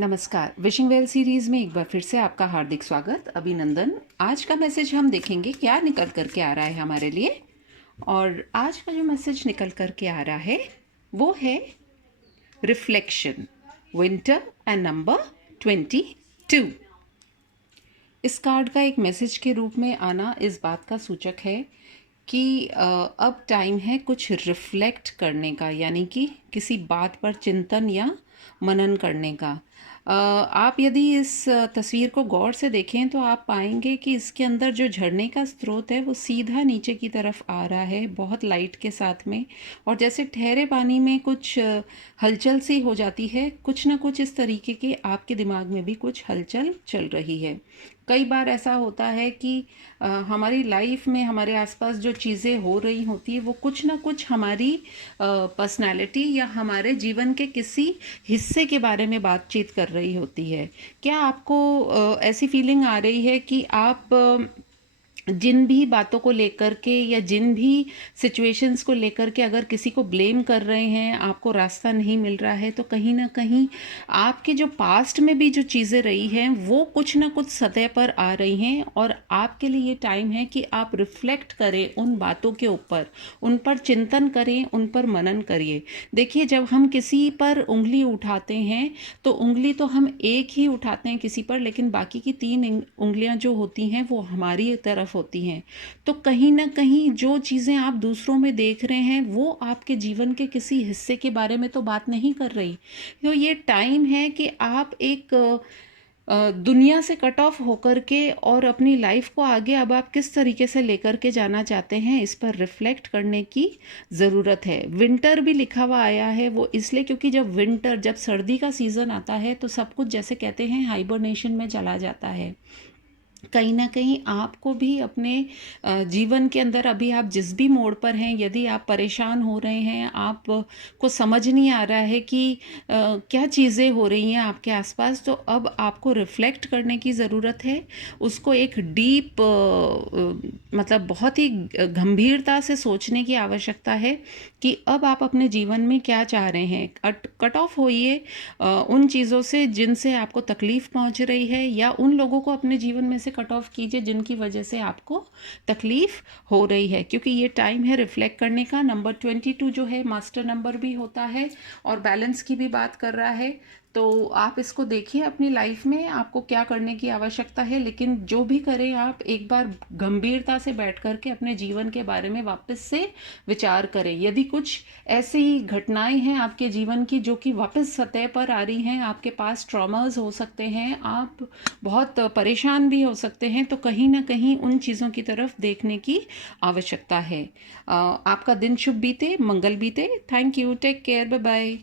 नमस्कार। Wishing well series में एक बार फिर से आपका हार्दिक स्वागत। अभिनंदन। आज का मैसेज हम देखेंगे क्या निकल कर के आ रहा है हमारे लिए। और आज का जो मैसेज निकल कर के आ रहा है वो है रिफ्लेक्शन, विंटर एंड नंबर 22। इस कार्ड का एक मैसेज के रूप में आना इस बात का सूचक है कि अब टाइम है कुछ रिफ्लेक्ट करने का, यानी कि किसी बात पर चिंतन या मनन करने का। आप यदि इस तस्वीर को गौर से देखें तो आप पाएंगे कि इसके अंदर जो झरने का स्रोत है वो सीधा नीचे की तरफ आ रहा है, बहुत लाइट के साथ में। और जैसे ठहरे पानी में कुछ हलचल सी हो जाती है, कुछ ना कुछ इस तरीके की आपके दिमाग में भी कुछ हलचल चल रही है। कई बार ऐसा होता है कि हमारी लाइफ में हमारे आसपास जो चीज़ें हो रही होती है वो कुछ ना कुछ हमारी पर्सनालिटी या हमारे जीवन के किसी हिस्से के बारे में बातचीत कर रही होती है। क्या आपको ऐसी फीलिंग आ रही है कि आप जिन भी बातों को लेकर के या जिन भी सिचुएशंस को लेकर के अगर किसी को ब्लेम कर रहे हैं, आपको रास्ता नहीं मिल रहा है, तो कहीं ना कहीं आपके जो पास्ट में भी जो चीज़ें रही हैं वो कुछ ना कुछ सतह पर आ रही हैं। और आपके लिए ये टाइम है कि आप रिफ्लेक्ट करें उन बातों के ऊपर, उन पर चिंतन करें, उन पर मनन करिए। देखिए, जब हम किसी पर उंगली उठाते हैं तो उंगली तो हम एक ही उठाते हैं किसी पर, लेकिन बाकी की 3 उंगलियां जो होती हैं वो हमारी तरफ होती हैं। तो कहीं ना कहीं जो चीज़ें आप दूसरों में देख रहे हैं वो आपके जीवन के किसी हिस्से के बारे में तो बात नहीं कर रही। तो ये टाइम है कि आप एक दुनिया से कट ऑफ होकर के और अपनी लाइफ को आगे अब आप किस तरीके से लेकर के जाना चाहते हैं, इस पर रिफ्लेक्ट करने की ज़रूरत है। विंटर भी लिखा हुआ आया है, वो इसलिए क्योंकि जब सर्दी का सीज़न आता है तो सब कुछ, जैसे कहते हैं, हाइबरनेशन में चला जाता है। कहीं ना कहीं आपको भी अपने जीवन के अंदर, अभी आप जिस भी मोड़ पर हैं, यदि आप परेशान हो रहे हैं, आप को समझ नहीं आ रहा है कि क्या चीज़ें हो रही हैं आपके आसपास, तो अब आपको रिफ्लेक्ट करने की ज़रूरत है। उसको एक डीप, मतलब बहुत ही गंभीरता से सोचने की आवश्यकता है कि अब आप अपने जीवन में क्या चाह रहे हैं। कट ऑफ होइए उन चीज़ों से जिनसे आपको तकलीफ़ पहुंच रही है, या उन लोगों को अपने जीवन में से कट ऑफ कीजिए जिनकी वजह से आपको तकलीफ़ हो रही है, क्योंकि ये टाइम है रिफ्लेक्ट करने का। नंबर 22 जो है मास्टर नंबर भी होता है और बैलेंस की भी बात कर रहा है। तो आप इसको देखिए अपनी लाइफ में आपको क्या करने की आवश्यकता है, लेकिन जो भी करें आप एक बार गंभीरता से बैठ कर के अपने जीवन के बारे में वापस से विचार करें। यदि कुछ ऐसी घटनाएं हैं आपके जीवन की जो कि वापस सतह पर आ रही हैं, आपके पास ट्रॉमास हो सकते हैं, आप बहुत परेशान भी हो सकते हैं, तो कहीं ना कहीं उन चीज़ों की तरफ देखने की आवश्यकता है। आपका दिन शुभ बीते, मंगल बीते। Thank you, take care, bye bye.